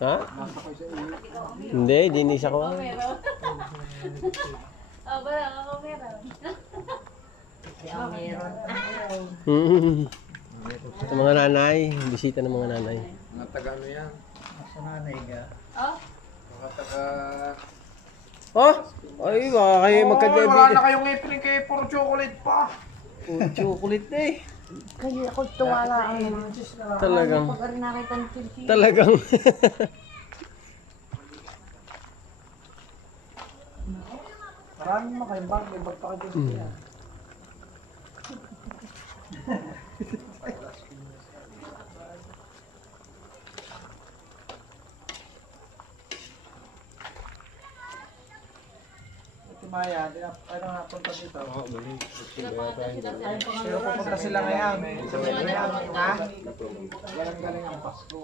Ha? Hindi, dinis ako. Meron. Ba, ako meron. Hmm. Sa mga nanay, bisita ng mga nanay. Mga taga ano yan? Sa nanay ka. Oh, Mga taga... Oh! Ay, baka kayo Wala magkagaibigan. na kayong April kay for chocolate pa. Oh, chocolate na eh. Kaya ako tuwala ang Talagang, pag nakita ng Chelsea. talagang. Marami naman kayong bag. May bag pa kayo dito yan. Si Maya, ano napunta dito? pinapunta sila sa Pero pupunta sila ngayon. Sa ngayon, ha? Galing-galing ang Pasko.